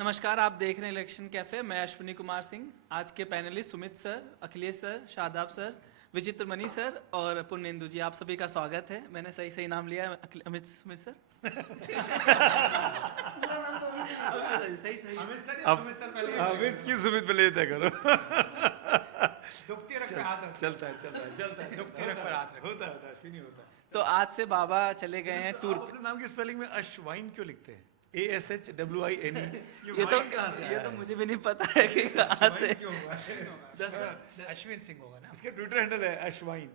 नमस्कार, आप देख रहे हैं इलेक्शन कैफे। मैं अश्विनी कुमार सिंह। आज के panelist Sumit sir, Akhilesh sir, Shadab sir, विचित्र मनी सर और पुण्येंदु जी, आप सभी का स्वागत है। मैंने सही सही नाम लिया है? अमित सुमित सर। सही सही अमित की सुमित पे लेते करो। दुखती रख पे हाथ रख। चलता है दुखती रख पर हाथ रख। होता है अश्विनी होता है। तो आज से बाबा चले गए हैं टूर आप अपने नाम की स्पेलिंग में अश्वाइन क्यों लिखते हैं? ASHWINE। ये तो मुझे भी नहीं पता है कि कहाँ से। अश्विन सिंह होगा ना। इसका ट्विटर हैंडल है अश्वाइन।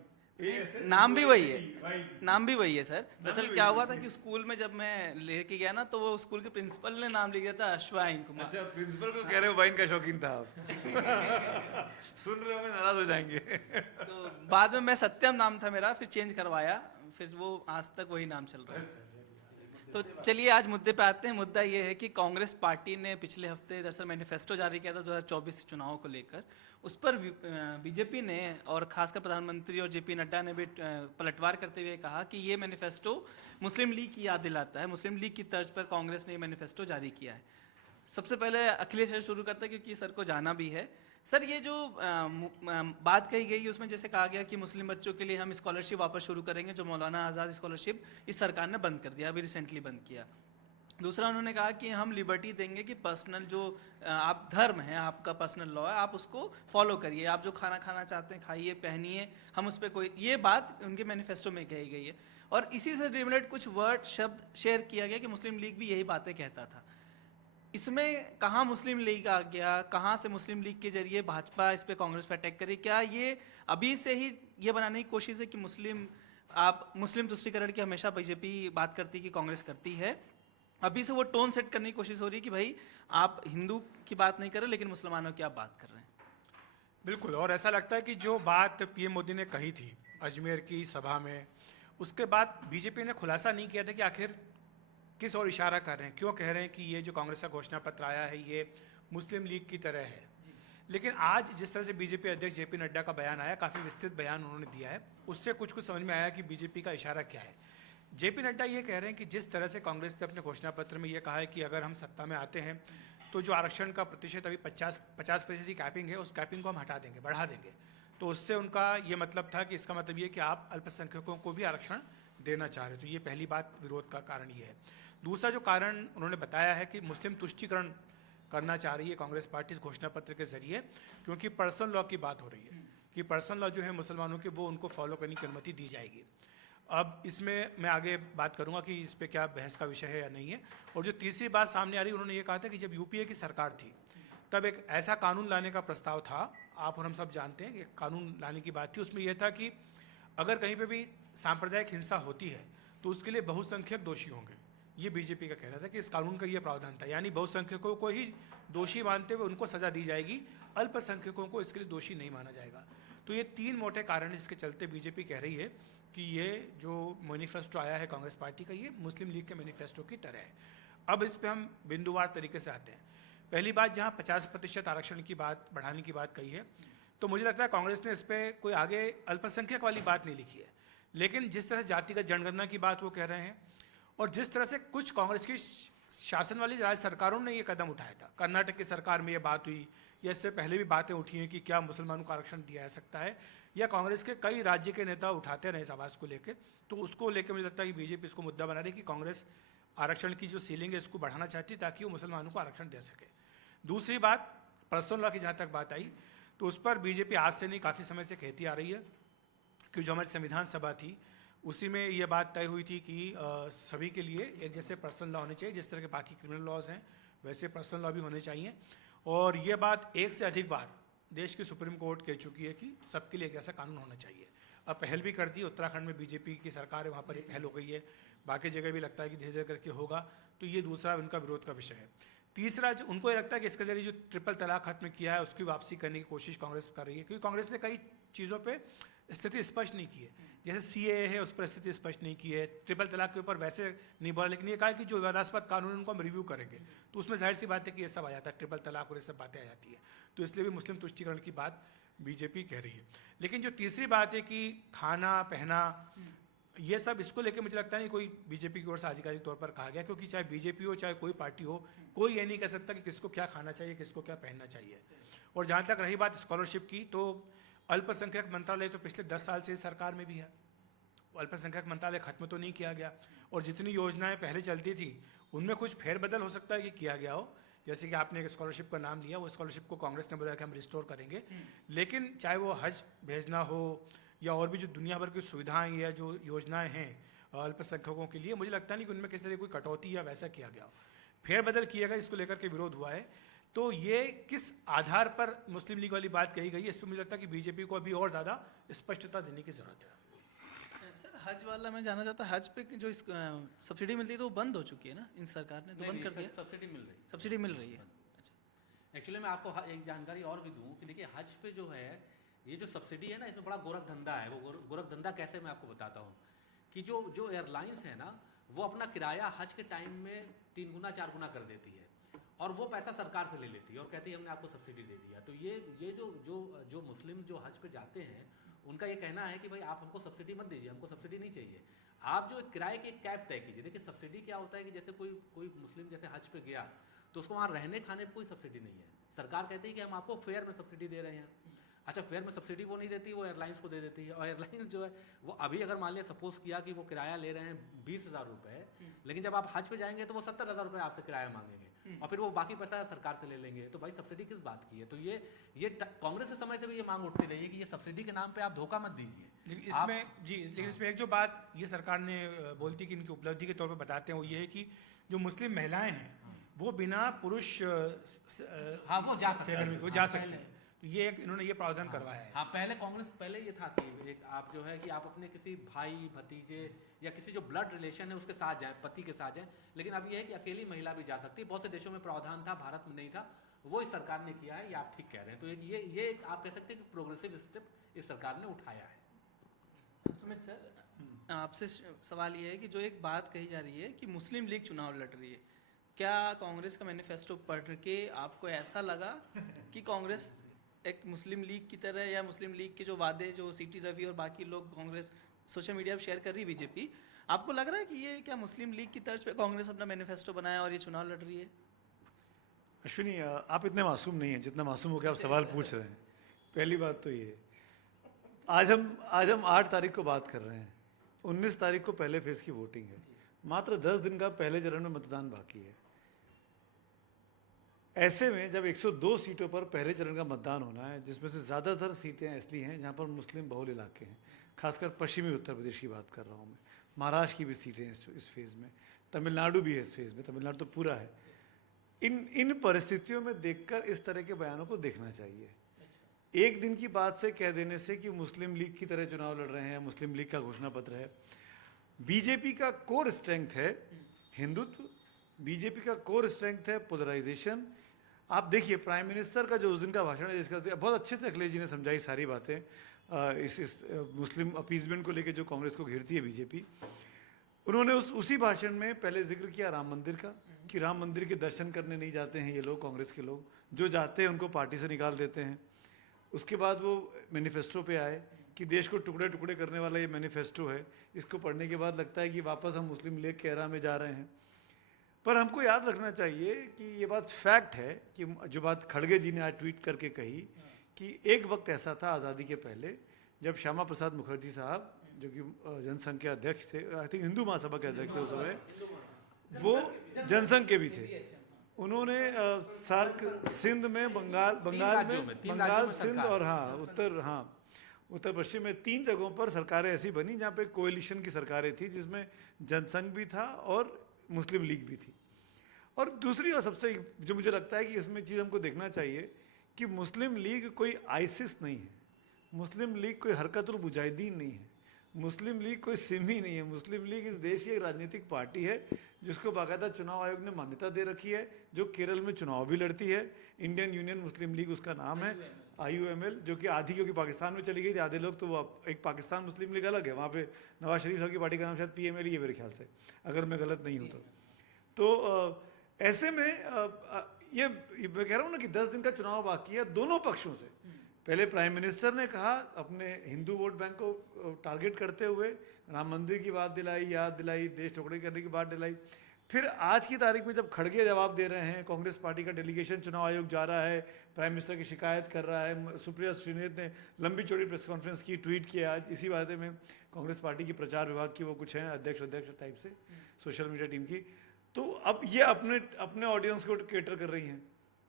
नाम भी वही है, नाम भी वही है सर। दरअसल क्या हुआ था कि स्कूल में जब मैं लेके गया ना, तो वो स्कूल के प्रिंसिपल ने नाम लिख दिया था अश्वाइन कुमार। अच्छा, प्रिंसिपल को कह रहे हो वाइन का शौकीन था आप। सुन रहे हो, नाराज हो जाएंगे। तो बाद में मैं सत्यम नाम था मेरा, फिर चेंज करवाया, फिर वो आज तक वही नाम चल रहा है। तो चलिए आज मुद्दे पे आते हैं। मुद्दा ये है कि कांग्रेस पार्टी ने पिछले हफ्ते दरअसल मैनिफेस्टो जारी किया था 2024 चुनाव को लेकर। उस पर बीजेपी ने और खासकर प्रधानमंत्री और जेपी नड्डा ने भी पलटवार करते हुए कहा कि ये मैनिफेस्टो मुस्लिम लीग की याद दिलाता है। मुस्लिम लीग की तर्ज पर कांग्रेस ने ये मैनिफेस्टो जारी किया है। सबसे पहले अखिलेश सर शुरू करते हैं, क्योंकि सर को जाना भी है। सर, ये जो बात कही गई उसमें जैसे कहा गया कि मुस्लिम बच्चों के लिए हम स्कॉलरशिप वापस शुरू करेंगे, जो मौलाना आज़ाद स्कॉलरशिप इस सरकार ने बंद कर दिया, अभी रिसेंटली बंद किया। दूसरा उन्होंने कहा कि हम लिबर्टी देंगे कि पर्सनल जो आप धर्म है, आपका पर्सनल लॉ है, आप उसको फॉलो करिए, आप जो खाना खाना चाहते हैं खाइए, पहनिए, हम उस पर कोई, ये बात उनके मैनिफेस्टो में कही गई है। और इसी से रिलेटेड कुछ वर्ड शब्द शेयर किया गया कि मुस्लिम लीग भी यही बातें कहता था। इसमें कहाँ मुस्लिम लीग आ गया? कहाँ से मुस्लिम लीग के जरिए भाजपा इस पे कांग्रेस पे अटैक करी? क्या ये अभी से ही ये बनाने की कोशिश है कि मुस्लिम तुष्टीकरण की हमेशा बीजेपी बात करती है कि कांग्रेस करती है, अभी से वो टोन सेट करने की कोशिश हो रही है कि भाई आप हिंदू की बात नहीं कर रहे लेकिन मुसलमानों की आप बात कर रहे हैं? बिल्कुल। और ऐसा लगता है कि जो बात पीएम मोदी ने कही थी अजमेर की सभा में, उसके बाद बीजेपी ने खुलासा नहीं किया था कि आखिर किस ओर इशारा कर रहे हैं, क्यों कह रहे हैं कि ये जो कांग्रेस का घोषणा पत्र आया है ये मुस्लिम लीग की तरह है। लेकिन आज जिस तरह से बीजेपी अध्यक्ष जेपी नड्डा का बयान आया, काफ़ी विस्तृत बयान उन्होंने दिया है, उससे कुछ समझ में आया कि बीजेपी का इशारा क्या है। जेपी नड्डा ये कह रहे हैं कि जिस तरह से कांग्रेस ने अपने घोषणा पत्र में ये कहा है कि अगर हम सत्ता में आते हैं तो जो आरक्षण का प्रतिशत अभी 50% की कैपिंग है, उस कैपिंग को हम हटा देंगे, बढ़ा देंगे। तो उससे उनका ये मतलब था कि इसका मतलब ये कि आप अल्पसंख्यकों को भी आरक्षण देना चाह रहे हो। तो ये पहली बात, विरोध का कारण ये है। दूसरा जो कारण उन्होंने बताया है कि मुस्लिम तुष्टीकरण करना चाह रही है कांग्रेस पार्टी इस घोषणा पत्र के जरिए, क्योंकि पर्सनल लॉ की बात हो रही है कि पर्सनल लॉ जो है मुसलमानों के, वो उनको फॉलो करने की अनुमति दी जाएगी। अब इसमें मैं आगे बात करूंगा कि इस पे क्या बहस का विषय है या नहीं है। और जो तीसरी बात सामने आ रही, उन्होंने ये कहा था कि जब यूपीए की सरकार थी तब एक ऐसा कानून लाने का प्रस्ताव था, आप और हम सब जानते हैं कि कानून लाने की बात थी। उसमें यह था कि अगर कहीं पर भी सांप्रदायिक हिंसा होती है तो उसके लिए बहुसंख्यक दोषी होंगे। ये बीजेपी का कहना था कि इस कानून का ये प्रावधान था, यानी बहुसंख्यकों को ही दोषी मानते हुए उनको सजा दी जाएगी, अल्पसंख्यकों को इसके लिए दोषी नहीं माना जाएगा। तो ये तीन मोटे कारण हैं, इसके चलते बीजेपी कह रही है कि ये जो मैनिफेस्टो आया है कांग्रेस पार्टी का, ये मुस्लिम लीग के मैनिफेस्टो की तरह है। अब इस पर हम बिंदुवार तरीके से आते हैं। पहली बात, जहाँ 50% आरक्षण की बात, बढ़ाने की बात कही है, तो मुझे लगता है कांग्रेस ने इस पर कोई आगे अल्पसंख्यक वाली बात नहीं लिखी है। लेकिन जिस तरह जातिगत जनगणना की बात वो कह रहे हैं, और जिस तरह से कुछ कांग्रेस की शासन वाली राज्य सरकारों ने ये कदम उठाया था, कर्नाटक की सरकार में ये बात हुई, या इससे पहले भी बातें उठी हैं कि क्या मुसलमानों को आरक्षण दिया जा सकता है, या कांग्रेस के कई राज्य के नेता उठाते रहे इस आवाज़ को लेकर। तो उसको लेकर मुझे लगता है कि बीजेपी इसको मुद्दा बना रही है कि कांग्रेस आरक्षण की जो सीलिंग है इसको बढ़ाना चाहती है ताकि वो मुसलमानों को आरक्षण दे सके। दूसरी बात, पर्सनल लॉ की जहाँ तक बात आई, तो उस पर बीजेपी आज से नहीं काफ़ी समय से कहती आ रही है कि जो हमारी संविधान सभा थी उसी में ये बात तय हुई थी कि सभी के लिए एक जैसे पर्सनल लॉ होने चाहिए, जिस तरह के बाकी क्रिमिनल लॉज हैं वैसे पर्सनल लॉ भी होने चाहिए। और ये बात एक से अधिक बार देश की सुप्रीम कोर्ट कह चुकी है कि सबके लिए एक ऐसा कानून होना चाहिए। अब पहल भी कर दी, उत्तराखंड में बीजेपी की सरकार है, वहाँ पर एक पहल हो गई है, बाकी जगह भी लगता है कि धीरे धीरे करके होगा। तो ये दूसरा उनका विरोध का विषय है। तीसरा, जो उनको ये लगता है कि इसके जरिए जो ट्रिपल तलाक खत्म किया है उसकी वापसी करने की कोशिश कांग्रेस कर रही है, क्योंकि कांग्रेस ने कई चीज़ों पे स्थिति स्पष्ट नहीं की है। जैसे सीएए है, उस पर स्थिति स्पष्ट नहीं की है, ट्रिपल तलाक के ऊपर वैसे नहीं बोला, लेकिन ये कहा कि जो विवादास्पद कानून उनको हम रिव्यू करेंगे। तो उसमें जाहिर सी बात है कि ये सब आ जाता है, ट्रिपल तलाक और ये सब बातें आ जाती है। तो इसलिए भी मुस्लिम तुष्टीकरण की बात बीजेपी कह रही है। लेकिन जो तीसरी बात है कि खाना पहना ये सब इसको लेके मुझे लगता नहीं कोई बीजेपी की ओर से आधिकारिक तौर पर कहा गया, क्योंकि चाहे बीजेपी हो चाहे कोई पार्टी हो, कोई ये नहीं कह सकता कि किसको क्या खाना चाहिए, किसको क्या पहनना चाहिए। और जहाँ तक रही बात स्कॉलरशिप की, तो अल्पसंख्यक मंत्रालय तो पिछले 10 साल से इस सरकार में भी है। अल्पसंख्यक मंत्रालय खत्म तो नहीं किया गया, और जितनी योजनाएं पहले चलती थी उनमें कुछ फेरबदल हो सकता है कि किया गया हो। जैसे कि आपने एक स्कॉलरशिप का नाम लिया, वो स्कॉलरशिप को कांग्रेस ने बोला कि हम रिस्टोर करेंगे, लेकिन चाहे वो हज भेजना हो या और भी जो दुनिया भर की सुविधाएं या जो योजनाएं हैं अल्पसंख्यकों के लिए, मुझे लगता नहीं कि उनमें किसी तरह कोई कटौती या वैसा किया गया हो। फेरबदल किया गया, इसको लेकर के विरोध हुआ है। तो ये किस आधार पर मुस्लिम लीग वाली बात कही गई है, इस पर मुझे लगता है कि बीजेपी को अभी और ज़्यादा स्पष्टता देने की ज़रूरत है। सर हज वाला मैं जानना चाहता, हज पे जो सब्सिडी मिलती है तो वो बंद हो चुकी है ना, इन सरकार ने तो बंद कर दिया। सब्सिडी मिल रही है। सब्सिडी मिल रही है। एक्चुअली मैं आपको एक जानकारी और भी दूं कि देखिए हज पे जो है ये जो सब्सिडी है ना, इसमें बड़ा गोरख धंधा है। वो गोरख धंधा कैसे, मैं आपको बताता हूँ कि जो एयरलाइंस है ना, वो अपना किराया हज के टाइम में 3 गुना 4 गुना कर देती है, और वो पैसा सरकार से ले लेती है और कहती है हमने आपको सब्सिडी दे दिया। तो ये जो मुस्लिम जो हज पे जाते हैं, उनका ये कहना है कि भाई आप हमको सब्सिडी मत दीजिए, हमको सब्सिडी नहीं चाहिए, आप जो किराए की एक कैप तय कीजिए। देखिए सब्सिडी क्या होता है कि जैसे कोई मुस्लिम जैसे हज पे गया तो उसको वहाँ रहने खाने पर कोई सब्सिडी नहीं है। सरकार कहती है कि हम आपको फेयर में सब्सिडी दे रहे हैं। अच्छा, फेयर में सब्सिडी वो नहीं देती, वो एयरलाइंस को दे देती है। और एयरलाइंस जो है वो अभी अगर मान लिया सपोज किया कि वो किराया ले रहे हैं 20,000 रुपये, लेकिन जब आप हज पे जाएंगे तो वो 70,000 रुपये आपसे किराया मांगेंगे, और फिर वो बाकी पैसा सरकार से ले लेंगे। तो भाई सब्सिडी किस बात की है? तो ये कांग्रेस के समय से भी ये मांग उठती रही है कि ये सब्सिडी के नाम पे आप धोखा मत दीजिए। लेकिन इसमें एक जो बात ये सरकार ने बोलती कि इनकी उपलब्धि के तौर पर बताते हैं, वो ये है कि जो मुस्लिम महिलाएं हैं वो बिना पुरुष हाँ वो जा सकते हैं। तो ये इन्होंने ये प्रावधान करवाया है। हाँ, पहले ये था कि एक आप जो है कि आप अपने किसी भाई भतीजे या किसी जो ब्लड रिलेशन है उसके साथ जाएं, पति के साथ जाएं, लेकिन अब ये है कि अकेली महिला भी जा सकती है। बहुत से देशों में प्रावधान था, भारत में नहीं था, वो इस सरकार ने किया है। ये आप ठीक कह रहे हैं। तो ये आप कह सकते हैं कि प्रोग्रेसिव स्टेप इस सरकार ने उठाया है। सुमित सर, आपसे सवाल ये है कि जो एक बात कही जा रही है कि मुस्लिम लीग चुनाव लड़ रही है, क्या कांग्रेस का मैनिफेस्टो पढ़ के आपको ऐसा लगा कि कांग्रेस एक मुस्लिम लीग की तरह, या मुस्लिम लीग के जो वादे जो सीटी रवि और बाकी लोग कांग्रेस सोशल मीडिया पर शेयर कर रही है बीजेपी, आपको लग रहा है कि ये क्या मुस्लिम लीग की तर्ज पे कांग्रेस अपना मैनिफेस्टो बनाया और ये चुनाव लड़ रही है? अश्विनी, आप इतने मासूम नहीं हैं जितना मासूम होकर आप सवाल पूछ रहे हैं। पहली बात तो ये, आज हम 8 तारीख को बात कर रहे हैं, 19 तारीख को पहले फेज की वोटिंग है, मात्र 10 दिन का पहले चरण में मतदान बाकी है। ऐसे में जब 102 सीटों पर पहले चरण का मतदान होना है, जिसमें से ज़्यादातर सीटें ऐसी हैं जहाँ पर मुस्लिम बहुल इलाके हैं, खासकर पश्चिमी उत्तर प्रदेश की बात कर रहा हूँ मैं, महाराष्ट्र की भी सीटें हैं इस फेज़ में, तमिलनाडु भी है इस फेज़ में, तमिलनाडु तो पूरा है। इन परिस्थितियों में देखकर इस तरह के बयानों को देखना चाहिए। एक दिन की बात से कह देने से कि मुस्लिम लीग की तरह चुनाव लड़ रहे हैं, मुस्लिम लीग का घोषणा पत्र है। बीजेपी का कोर स्ट्रेंथ है हिंदुत्व, बीजेपी का कोर स्ट्रेंथ है पोलराइजेशन। आप देखिए प्राइम मिनिस्टर का जो उस दिन का भाषण है, जिसका बहुत अच्छे से अखिलेश जी ने समझाई सारी बातें, इस मुस्लिम अपीजमेंट को लेकर जो कांग्रेस को घेरती है बीजेपी, उन्होंने उसी भाषण में पहले जिक्र किया राम मंदिर का, कि राम मंदिर के दर्शन करने नहीं जाते हैं ये लोग, कांग्रेस के लोग, जो जाते हैं उनको पार्टी से निकाल देते हैं। उसके बाद वो मैनिफेस्टो पे आए कि देश को टुकड़े टुकड़े करने वाला ये मैनिफेस्टो है। इसको पढ़ने के बाद लगता है कि वापस हम मुस्लिम लीग के एरा में जा रहे हैं। पर हमको याद रखना चाहिए कि ये बात फैक्ट है कि जो बात खड़गे जी ने आज ट्वीट करके कही कि एक वक्त ऐसा था आज़ादी के पहले, जब श्यामा प्रसाद मुखर्जी साहब, जो कि जनसंघ के अध्यक्ष थे, आई थिंक हिंदू महासभा के अध्यक्ष थे उस समय, वो जनसंघ के भी थे, उन्होंने सार्क सिंध में, बंगाल सिंध और उत्तर पश्चिम में 3 जगहों पर सरकारें ऐसी बनी जहाँ पे कोएलिशन की सरकारें थी, जिसमें जनसंघ भी था और मुस्लिम लीग भी थी। और दूसरी और सबसे जो मुझे लगता है कि इसमें चीज़ हमको देखना चाहिए कि मुस्लिम लीग कोई आइसिस नहीं है, मुस्लिम लीग कोई हरकतुल मुजाहिदीन नहीं है, मुस्लिम लीग कोई सिमी नहीं है। मुस्लिम लीग इस देश की एक राजनीतिक पार्टी है जिसको बाकायदा चुनाव आयोग ने मान्यता दे रखी है, जो केरल में चुनाव भी लड़ती है। इंडियन यूनियन मुस्लिम लीग उसका नाम है, IUML, जो कि आधी क्योंकि पाकिस्तान में चली गई थी, आधे लोग तो वो एक पाकिस्तान मुस्लिम लीग अलग है, वहाँ पे नवाज शरीफ साहब की पार्टी का नाम शायद PML ही है मेरे ख्याल से, अगर मैं गलत नहीं हूँ तो ऐसे में ये मैं कह रहा हूँ ना कि 10 दिन का चुनाव बाकी है दोनों पक्षों से। पहले प्राइम मिनिस्टर ने कहा अपने हिंदू वोट बैंक को टारगेट करते हुए, राम मंदिर की बात दिलाई, याद दिलाई, देश टुकड़े करने की बात दिलाई। फिर आज की तारीख में जब खड़गे जवाब दे रहे हैं, कांग्रेस पार्टी का डेलीगेशन चुनाव आयोग जा रहा है, प्राइम मिनिस्टर की शिकायत कर रहा है, सुप्रिया श्रीनेत ने लंबी चौड़ी प्रेस कॉन्फ्रेंस की, ट्वीट किया आज इसी बात में, कांग्रेस पार्टी की प्रचार विभाग की वो कुछ हैं अध्यक्ष टाइप से सोशल मीडिया टीम की। तो अब ये अपने अपने ऑडियंस को केटर कर रही हैं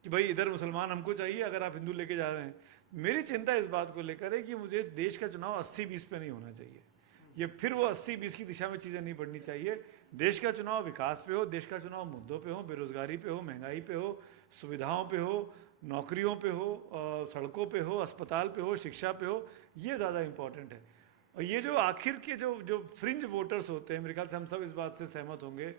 कि भाई इधर मुसलमान हमको चाहिए, अगर आप हिंदू लेके जा रहे हैं। मेरी चिंता इस बात को लेकर है कि मुझे देश का चुनाव 80-20 पे नहीं होना चाहिए, ये फिर वो 80-20 की दिशा में चीज़ें नहीं बढ़नी चाहिए। देश का चुनाव विकास पे हो, देश का चुनाव मुद्दों पे हो, बेरोजगारी पे हो, महंगाई पे हो, सुविधाओं पे हो, नौकरियों पे हो, सड़कों पे हो, अस्पताल पे हो, शिक्षा पे हो, ये ज़्यादा इम्पोर्टेंट है। और ये जो आखिर के जो फ्रिंज वोटर्स होते हैं, मेरे ख्याल से हम सब इस बात से सहमत होंगे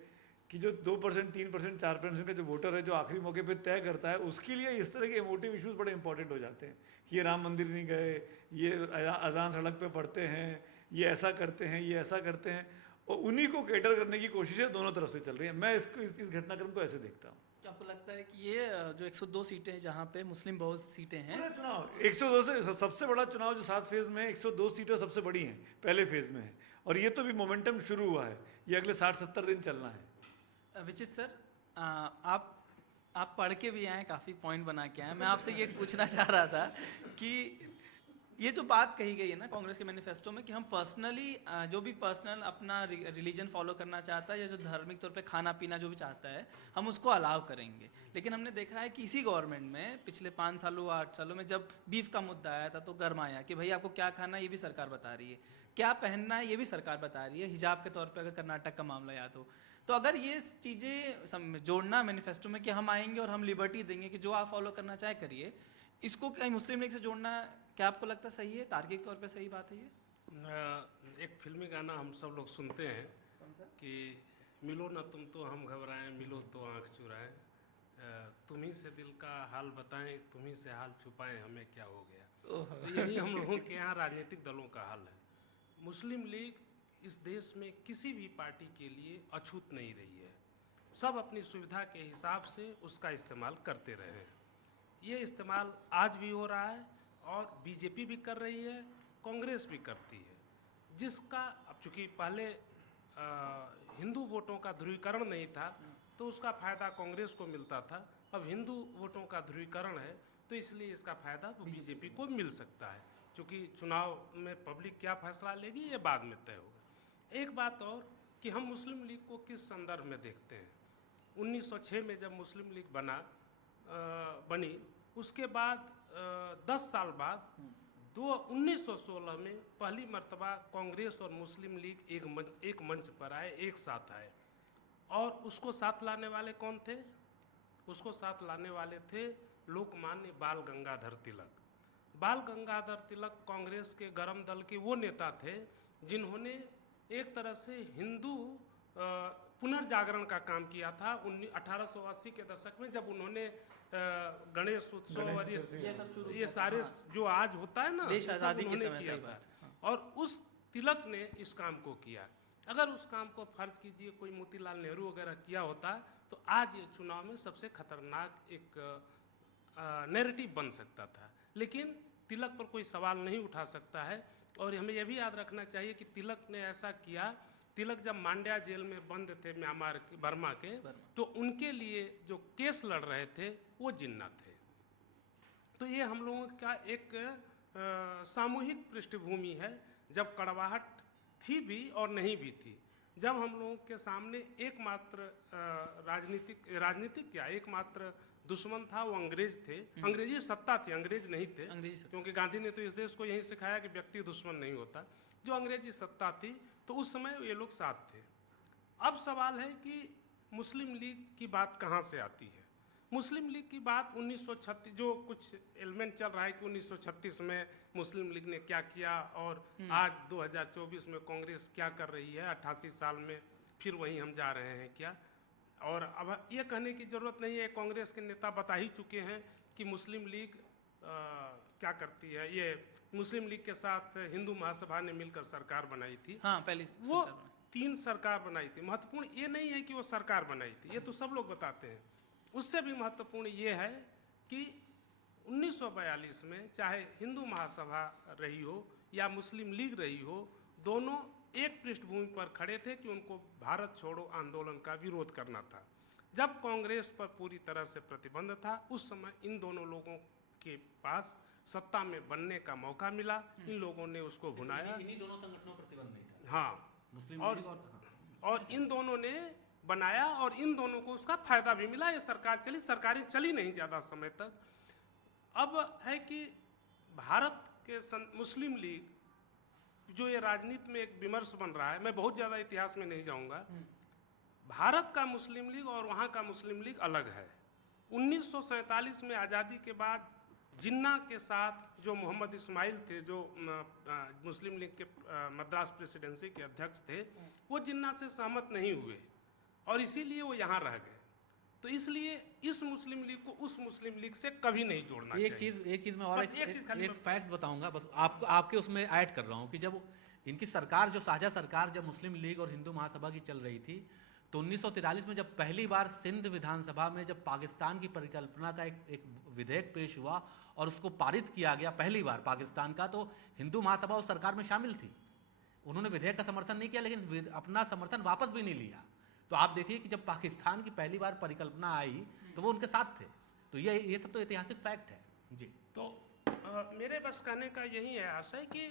कि जो 2%, 3%, 4% का जो वोटर है, जो आखिरी मौके पे तय करता है, उसके लिए इस तरह के इमोटिव इश्यूज बड़े इंपॉर्टेंट हो जाते हैं कि ये राम मंदिर नहीं गए, ये अजान सड़क पे पढ़ते हैं, ये ऐसा करते हैं, ये ऐसा करते हैं, और उन्हीं को कैटर करने की कोशिशें दोनों तरफ से चल रही हैं। मैं इस घटनाक्रम को ऐसे देखता हूँ। क्या आपको लगता है कि ये जो 102 सीटें हैं जहाँ पे मुस्लिम बहुल सीटें हैं, पूरा चुनाव 102 से सबसे बड़ा चुनाव जो 7 फेज में है, 102 सीटें सबसे बड़ी हैं, पहले फेज में है, और ये तो भी मोमेंटम शुरू हुआ है, ये अगले 60-70 दिन चलना है। विचित सर, आप पढ़ के भी आए, काफ़ी पॉइंट बना के आए। मैं आपसे ये पूछना चाह रहा था कि ये जो बात कही गई है ना कांग्रेस के मैनिफेस्टो में कि हम पर्सनली जो भी पर्सनल अपना रिलीजन फॉलो करना चाहता है या जो धार्मिक तौर पे खाना पीना जो भी चाहता है हम उसको अलाउ करेंगे, लेकिन हमने देखा है कि इसी गवर्नमेंट में पिछले 5 सालों 8 सालों में जब बीफ का मुद्दा आया था तो गरमाया कि भाई आपको क्या खाना है ये भी सरकार बता रही है, क्या पहनना है ये भी सरकार बता रही है, हिजाब के तौर पर अगर कर्नाटक का मामला याद हो। तो अगर ये चीज़ें जोड़ना मैनिफेस्टो में कि हम आएंगे और हम लिबर्टी देंगे कि जो आप फॉलो करना चाहे करिए, इसको कहीं मुस्लिम लीग से जोड़ना क्या आपको लगता सही है, तार्किक तौर पे सही बात है ये? एक फिल्मी गाना हम सब लोग सुनते हैं कि मिलो ना तुम तो हम घबराएं, मिलो तो आंख चुराएं, तुम्ही से दिल का हाल बताएं, तुम्ही से हाल छुपाएं, हमें क्या हो गया। तो यही हम लोगों के यहाँ राजनीतिक दलों का हाल है। मुस्लिम लीग इस देश में किसी भी पार्टी के लिए अछूत नहीं रही है, सब अपनी सुविधा के हिसाब से उसका इस्तेमाल करते रहे हैं। ये इस्तेमाल आज भी हो रहा है और बीजेपी भी कर रही है, कांग्रेस भी करती है, जिसका अब चूँकि पहले हिंदू वोटों का ध्रुवीकरण नहीं था तो उसका फ़ायदा कांग्रेस को मिलता था, अब हिंदू वोटों का ध्रुवीकरण है तो इसलिए इसका फ़ायदा बीजेपी को मिल सकता है। चूँकि चुनाव में पब्लिक क्या फैसला लेगी ये बाद में तय होगा। एक बात और कि हम मुस्लिम लीग को किस संदर्भ में देखते हैं। 1906 में जब मुस्लिम लीग बनी उसके बाद 10 साल बाद 1916 में पहली मर्तबा कांग्रेस और मुस्लिम लीग एक मंच पर आए, एक साथ आए, और उसको साथ लाने वाले कौन थे? उसको साथ लाने वाले थे लोकमान्य बाल गंगाधर तिलक। बाल गंगाधर तिलक कांग्रेस के गरम दल के वो नेता थे जिन्होंने एक तरह से हिंदू पुनर्जागरण का काम किया था 1880 के दशक में, जब उन्होंने गणेश उत्सव और ये सारे जो आज होता है ना, देश आज़ादी के समय किया सही था। बात। और उस तिलक ने इस काम को किया। अगर उस काम को फर्ज कीजिए कोई मोतीलाल नेहरू वगैरह किया होता तो आज ये चुनाव में सबसे खतरनाक एक नैरेटिव बन सकता था, लेकिन तिलक पर कोई सवाल नहीं उठा सकता है। और हमें यह भी याद रखना चाहिए कि तिलक ने ऐसा किया, तिलक जब मांड्या जेल में बंद थे म्यांमार बर्मा के, तो उनके लिए जो केस लड़ रहे थे वो जिन्ना थे। तो ये हम लोगों का एक सामूहिक पृष्ठभूमि है, जब कड़वाहट थी भी और नहीं भी थी, जब हम लोगों के सामने एकमात्र राजनीतिक क्या एकमात्र दुश्मन था वो अंग्रेज थे। अंग्रेजी सत्ता थी, अंग्रेज नहीं थे, क्योंकि गांधी ने तो इस देश को यही सिखाया कि व्यक्ति दुश्मन नहीं होता। जो अंग्रेजी सत्ता थी तो उस समय ये लोग साथ थे। अब सवाल है कि मुस्लिम लीग की बात कहाँ से आती है। मुस्लिम लीग की बात 1936, जो कुछ एलिमेंट चल रहा है कि 1936 में मुस्लिम लीग ने क्या किया और आज 2024 में कांग्रेस क्या कर रही है, 88 साल में फिर वहीं हम जा रहे हैं क्या। और अब ये कहने की ज़रूरत नहीं है, कांग्रेस के नेता बता ही चुके हैं कि मुस्लिम लीग क्या करती है। ये मुस्लिम लीग के साथ हिंदू महासभा ने मिलकर सरकार बनाई थी। हाँ, पहले वो 3 सरकार बनाई थी। महत्वपूर्ण ये नहीं है कि वो सरकार बनाई थी, ये तो सब लोग बताते हैं। उससे भी महत्वपूर्ण ये है कि 1942 में चाहे हिंदू महासभा रही हो या मुस्लिम लीग रही हो, दोनों एक पृष्ठभूमि पर खड़े थे कि उनको भारत छोड़ो आंदोलन का विरोध करना था। जब कांग्रेस पर पूरी तरह से प्रतिबंध था, उस समय इन दोनों लोगों के पास सत्ता में बनने का मौका मिला, इन लोगों ने उसको भुनाया। इन्हीं दोनों संगठनों पर प्रतिबंध नहीं था, हाँ, मुस्लिम और लीग और इन दोनों ने बनाया और इन दोनों को उसका फायदा भी मिला। ये सरकार चली, सरकारें चली नहीं ज़्यादा समय तक। अब है कि भारत के मुस्लिम लीग जो ये राजनीति में एक विमर्श बन रहा है, मैं बहुत ज़्यादा इतिहास में नहीं जाऊंगा। भारत का मुस्लिम लीग और वहाँ का मुस्लिम लीग अलग है। 1947 में आज़ादी के बाद जिन्ना के साथ जो मोहम्मद इस्माइल थे, जो मुस्लिम लीग के मद्रास प्रेसिडेंसी के अध्यक्ष थे, वो जिन्ना से सहमत नहीं हुए और इसीलिए वो यहाँ रह गए। तो इसलिए इस मुस्लिम लीग को उस मुस्लिम लीग से कभी नहीं जोड़ना चाहिए। एक चीज मैं और बस एक चीज खाली एक फैक्ट बताऊंगा, बस आपको आपके उसमें ऐड कर रहा हूँ कि जब इनकी सरकार, जो साझा सरकार जब मुस्लिम लीग और हिंदू महासभा की चल रही थी, तो 1943 में जब पहली बार सिंध विधानसभा में जब पाकिस्तान की परिकल्पना का एक विधेयक पेश हुआ और उसको पारित किया गया पहली बार पाकिस्तान का, तो हिंदू महासभा उस सरकार में शामिल थी। उन्होंने विधेयक का समर्थन नहीं किया, लेकिन अपना समर्थन वापस भी नहीं लिया। तो आप देखिए कि जब पाकिस्तान की पहली बार परिकल्पना आई तो वो उनके साथ थे। तो ये सब तो ऐतिहासिक फैक्ट है जी। तो मेरे बस कहने का यही है आशय कि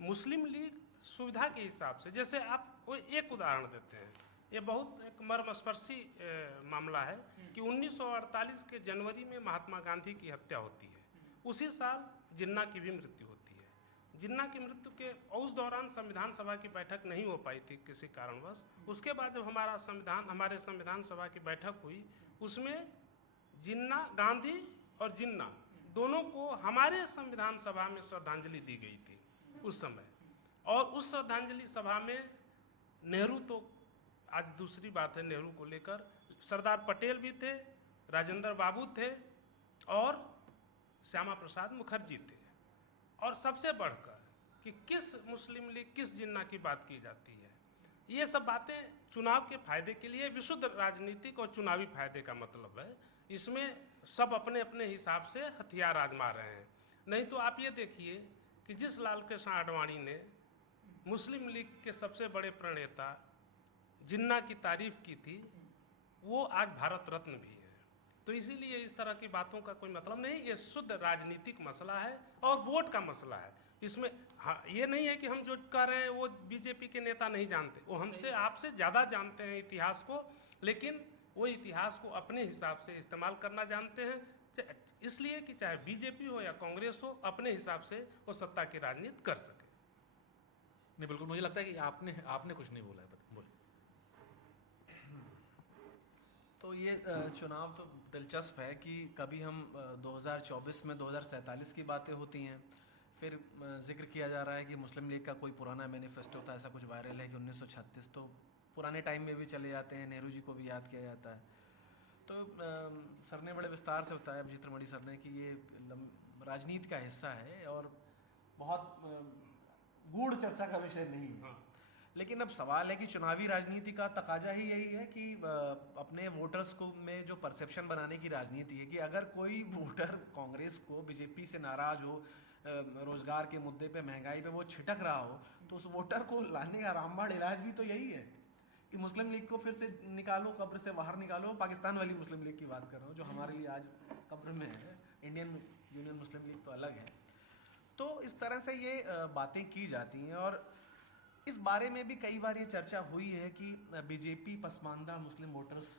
मुस्लिम लीग सुविधा के हिसाब से, जैसे आप वो एक उदाहरण देते हैं, ये बहुत एक मर्मस्पर्शी मामला है कि 1948 के जनवरी में महात्मा गांधी की हत्या होती है। उसी साल जिन्ना की भी मृत्यु होती है। जिन्ना की मृत्यु के उस दौरान संविधान सभा की बैठक नहीं हो पाई थी किसी कारणवश। उसके बाद जब हमारे संविधान सभा की बैठक हुई, उसमें जिन्ना, गांधी और जिन्ना दोनों को हमारे संविधान सभा में श्रद्धांजलि दी गई थी उस समय। और उस श्रद्धांजलि सभा में नेहरू, तो आज दूसरी बात है नेहरू को लेकर, सरदार पटेल भी थे, राजेंद्र बाबू थे और श्यामा प्रसाद मुखर्जी थे। और सबसे बढ़कर कि किस मुस्लिम लीग, किस जिन्ना की बात की जाती है, ये सब बातें चुनाव के फायदे के लिए, विशुद्ध राजनीतिक और चुनावी फायदे का मतलब है। इसमें सब अपने अपने हिसाब से हथियार आजमा रहे हैं। नहीं तो आप ये देखिए कि जिस लाल कृष्ण आडवाणी ने मुस्लिम लीग के सबसे बड़े प्रणेता जिन्ना की तारीफ की थी, वो आज भारत रत्न भी है। तो इसीलिए इस तरह की बातों का कोई मतलब नहीं। ये शुद्ध राजनीतिक मसला है और वोट का मसला है। इसमें हाँ, ये नहीं है कि हम जो कह रहे हैं वो बीजेपी के नेता नहीं जानते, वो हमसे आपसे ज़्यादा जानते हैं इतिहास को, लेकिन वो इतिहास को अपने हिसाब से इस्तेमाल करना जानते हैं, इसलिए कि चाहे बीजेपी हो या कांग्रेस हो, अपने हिसाब से वो सत्ता की राजनीति कर सके। नहीं, बिल्कुल मुझे लगता है कि आपने कुछ नहीं बोला है, बोलिए। तो ये चुनाव तो दिलचस्प है कि कभी हम 2024 में 2047 की बातें होती हैं, फिर जिक्र किया जा रहा है कि मुस्लिम लीग का कोई पुराना मैनिफेस्टो था, ऐसा कुछ वायरल है कि 1936, तो पुराने टाइम में भी चले जाते हैं, नेहरू जी को भी याद किया जाता है। तो सर ने बड़े विस्तार से बताया, अभिजीत रमणी सर ने, कि ये राजनीति का हिस्सा है और बहुत गूढ़ चर्चा का विषय नहीं है। लेकिन अब सवाल है कि चुनावी राजनीति का तकाजा ही यही है कि अपने वोटर्स को में जो परसेप्शन बनाने की राजनीति है कि अगर कोई वोटर कांग्रेस को, बीजेपी से नाराज हो, रोजगार के मुद्दे पे, महंगाई पे वो छिटक रहा हो, तो उस वोटर को लाने का रामबाण इलाज भी तो यही है कि मुस्लिम लीग को फिर से निकालो, कब्र से बाहर निकालो। पाकिस्तान वाली मुस्लिम लीग की बात कर रहा हूँ जो हमारे लिए आज कब्र में है, इंडियन यूनियन मुस्लिम लीग तो अलग है। तो इस तरह से ये बातें की जाती हैं और इस बारे में भी कई बार ये चर्चा हुई है कि बीजेपी पसमानदा मुस्लिम वोटर्स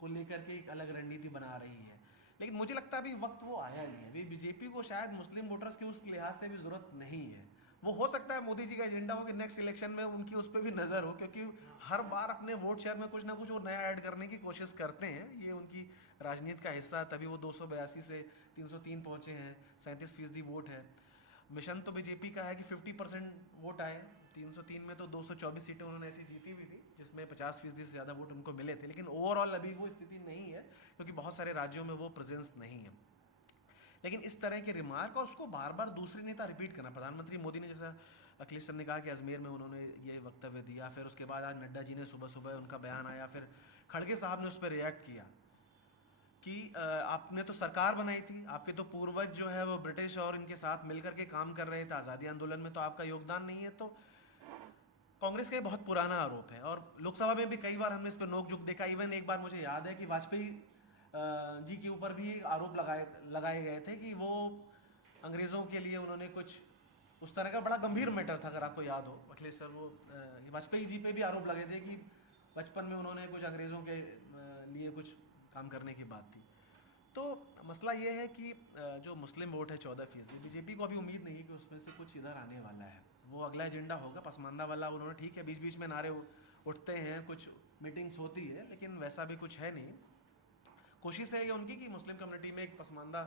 को लेकर के एक अलग रणनीति बना रही है, लेकिन मुझे लगता है अभी वक्त वो आया नहीं है। अभी बीजेपी को शायद मुस्लिम वोटर्स की उस लिहाज से भी ज़रूरत नहीं है। वो हो सकता है मोदी जी का एजेंडा हो कि नेक्स्ट इलेक्शन में उनकी उस पर भी नज़र हो, क्योंकि हर बार अपने वोट शेयर में कुछ ना कुछ वो नया ऐड करने की कोशिश करते हैं। ये उनकी राजनीति का हिस्सा, तभी वो 282 से 303 पहुँचे हैं, 37% वोट है। मिशन तो बीजेपी का है कि 50% वोट आए, 303 में तो 224 सीटें उन्होंने ऐसी जीती भी थी जिसमें 50% से ज़्यादा वोट उनको मिले थे। लेकिन ओवरऑल अभी वो स्थिति नहीं है क्योंकि बहुत सारे राज्यों में वो प्रेजेंस नहीं है। लेकिन इस तरह के रिमार्क और उसको बार बार दूसरे नेता रिपीट करना, प्रधानमंत्री मोदी ने, जैसा अखिलेश सर ने कहा कि अजमेर में उन्होंने ये वक्तव्य दिया, फिर उसके बाद आज नड्डा जी ने सुबह सुबह उनका बयान आया, फिर खड़गे साहब ने उस पर रिएक्ट किया। कि आपने तो सरकार बनाई थी, आपके तो पूर्वज जो है वो ब्रिटिश और इनके साथ मिलकर के काम कर रहे थे, आज़ादी आंदोलन में तो आपका योगदान नहीं है। तो कांग्रेस का ये बहुत पुराना आरोप है और लोकसभा में भी कई बार हमने इस पर नोक झोंक देखा। इवन एक बार मुझे याद है कि वाजपेयी जी के ऊपर भी आरोप लगाए गए थे कि वो अंग्रेज़ों के लिए उन्होंने कुछ उस तरह का बड़ा गंभीर मैटर था, अगर आपको याद हो अखिलेश सर, वो वाजपेयी जी पे भी आरोप लगे थे कि बचपन में उन्होंने कुछ अंग्रेज़ों के लिए कुछ काम करने की बात थी। तो मसला ये है कि जो मुस्लिम वोट है 14%, बीजेपी को अभी उम्मीद नहीं कि उसमें से कुछ इधर आने वाला है। वो अगला एजेंडा होगा पसमानदा वाला। उन्होंने ठीक है बीच बीच में नारे उठते हैं, कुछ मीटिंग्स होती है, लेकिन वैसा भी कुछ है नहीं। कोशिश है कि उनकी कि मुस्लिम कम्युनिटी में एक पसमानदा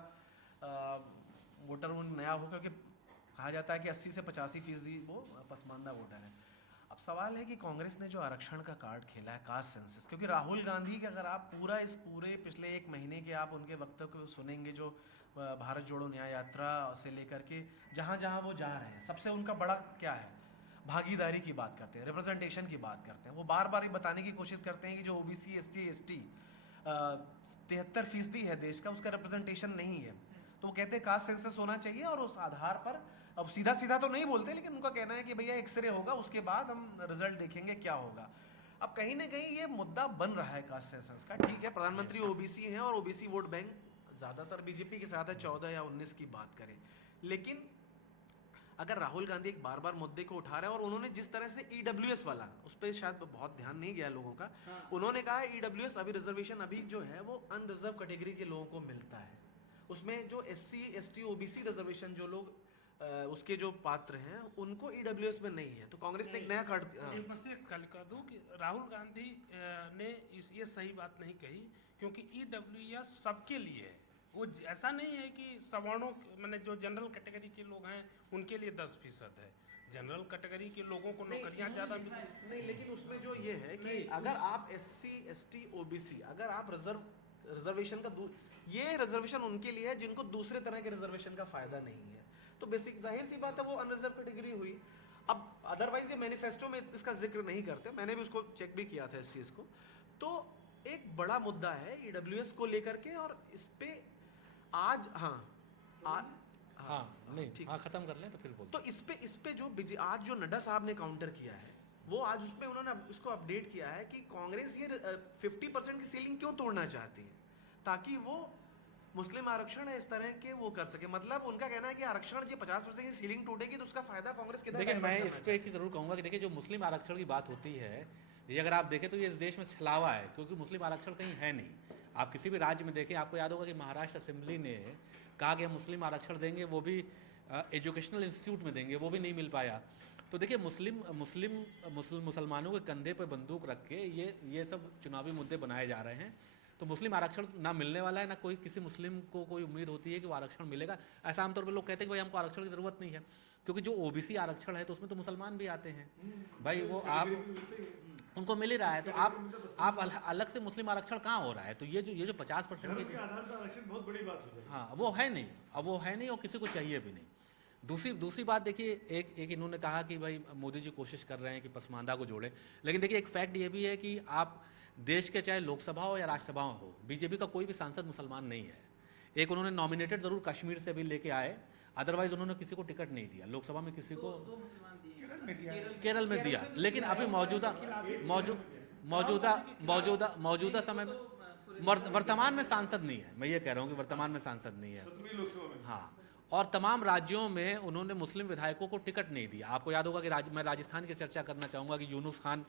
वोटर नया हो, क्योंकि कहा जाता है कि 80 से 85% वो पसमानदा वोटर है। अब सवाल है कि कांग्रेस ने जो आरक्षण का कार्ड खेला है, कास्ट सेंसस, क्योंकि राहुल गांधी के अगर आप पूरे पिछले 1 महीने के आप उनके वक्तव्य को सुनेंगे, जो भारत जोड़ो न्याय यात्रा से लेकर के जहाँ जहाँ वो जा रहे हैं, सबसे उनका बड़ा क्या है, भागीदारी की बात करते हैं, रिप्रेजेंटेशन की बात करते हैं। वो बार बार ये बताने की कोशिश करते हैं कि जो ओबीसी SC ST 73% है देश का, उसका रिप्रेजेंटेशन नहीं है। तो वो कहते हैं कास्ट सेंसस होना चाहिए और उस आधार पर, अब सीधा सीधा तो नहीं बोलते, लेकिन उनका कहना है कि भैया एक्सरे होगा, उसके बाद हम रिजल्ट देखेंगे क्या होगा। अब कहीं ना कहीं ये मुद्दा बन रहा है कास्ट सेंसस का। ठीक है, प्रधानमंत्री ओबीसी हैं और ओबीसी वोट बैंक ज़्यादातर बीजेपी के साथ है, 14 या 19 की बात करें। लेकिन अगर राहुल गांधी एक बार बार मुद्दे को उठा रहे हैं, और उन्होंने जिस तरह से EWS वाला, उस पर शायद बहुत ध्यान नहीं गया लोगों का, उन्होंने कहा EWS अभी रिजर्वेशन अभी जो है वो अनरिजर्व कैटेगरी के लोगों को मिलता है। उसमें जो SC ST OBC रिजर्वेशन जो लोग उसके जो पात्र हैं उनको EWS में नहीं है। तो कांग्रेस ने एक नया कार्ड बस एक कल कर दूं कि राहुल गांधी ने ये सही बात नहीं कही, क्योंकि EWS सबके लिए है। वो ऐसा नहीं है कि सवर्णों मैंने जो जनरल कैटेगरी के लोग हैं उनके लिए 10% है, जनरल कैटेगरी के लोगों को नौकरियां ज़्यादा नहीं, लेकिन उसमें जो ये है कि अगर आप SC ST OBC अगर आप रिजर्वेशन का ये रिजर्वेशन उनके लिए है जिनको दूसरे तरह के रिजर्वेशन का फायदा नहीं है। तो बेसिक जाहिर सी बात है वो अनरिजर्व कैटेगरी हुई। अब अदरवाइज ये मैनिफेस्टो में इसका जिक्र नहीं करते, मैंने भी उसको चेक भी किया था इस चीज़ को। तो एक बड़ा मुद्दा है EWS को लेकर के, और इस पे आज खत्म कर लें तो फिर बोल। तो इस पे जो आज जो नड्डा साहब ने काउंटर किया है, वो आज उस पे उन्होंने इसको अपडेट किया है कि कांग्रेस ये 50% की सीलिंग क्यों तोड़ना चाहती है, ताकि वो मुस्लिम आरक्षण है इस तरह के वो कर सके। मतलब उनका कहना है कि आरक्षण जो 50% की सीलिंग टूटेगी तो उसका फायदा कांग्रेस किधर। देखिए, मैं इस पे एक चीज़ जरूर कहूँगा कि देखिए जो मुस्लिम आरक्षण की बात होती है, ये अगर आप देखें तो ये इस देश में छलावा है, क्योंकि मुस्लिम आरक्षण कहीं है नहीं। आप किसी भी राज्य में देखें, आपको याद होगा कि महाराष्ट्र असेंबली ने कहा कि हम मुस्लिम आरक्षण देंगे, वो भी एजुकेशनल इंस्टीट्यूट में देंगे, वो भी नहीं मिल पाया। तो देखिए मुसलमानों के कंधे पर बंदूक रख के ये सब चुनावी मुद्दे बनाए जा रहे हैं। तो मुस्लिम आरक्षण ना मिलने वाला है, ना कोई किसी मुस्लिम को कोई उम्मीद होती है कि वो आरक्षण मिलेगा। ऐसा आमतौर पर लोग कहते हैं कि भाई हमको आरक्षण की ज़रूरत नहीं है, क्योंकि जो OBC आरक्षण है तो उसमें तो मुसलमान भी आते हैं भाई, वो आप उनको मिल ही रहा है। तो आप अलग से मुस्लिम आरक्षण कहाँ हो रहा है? तो ये जो 50% के आरक्षण बहुत बड़ी बात हो जाएगी। हाँ, वो है नहीं, अब वो है नहीं और किसी को चाहिए भी नहीं। दूसरी बात देखिए, एक इन्होंने कहा कि भाई मोदी जी कोशिश कर रहे हैं कि पसमानदा को जोड़े, लेकिन देखिए एक फैक्ट ये भी है कि आप देश के चाहे लोकसभा हो या राज्यसभा हो, बीजेपी का कोई भी सांसद मुसलमान नहीं है। एक उन्होंने नॉमिनेटेड जरूर कश्मीर से भी लेके आए, अदरवाइज उन्होंने किसी को टिकट नहीं दिया लोकसभा में, किसी को केरल में दिया। लेकिन अभी मौजूदा समय में वर्तमान में सांसद नहीं है। मैं ये कह रहा हूँ कि वर्तमान में सांसद नहीं है। हाँ, और तमाम राज्यों में उन्होंने मुस्लिम विधायकों को टिकट नहीं दिया। आपको याद होगा कि मैं राजस्थान की चर्चा करना चाहूँगा कि यूनुस खान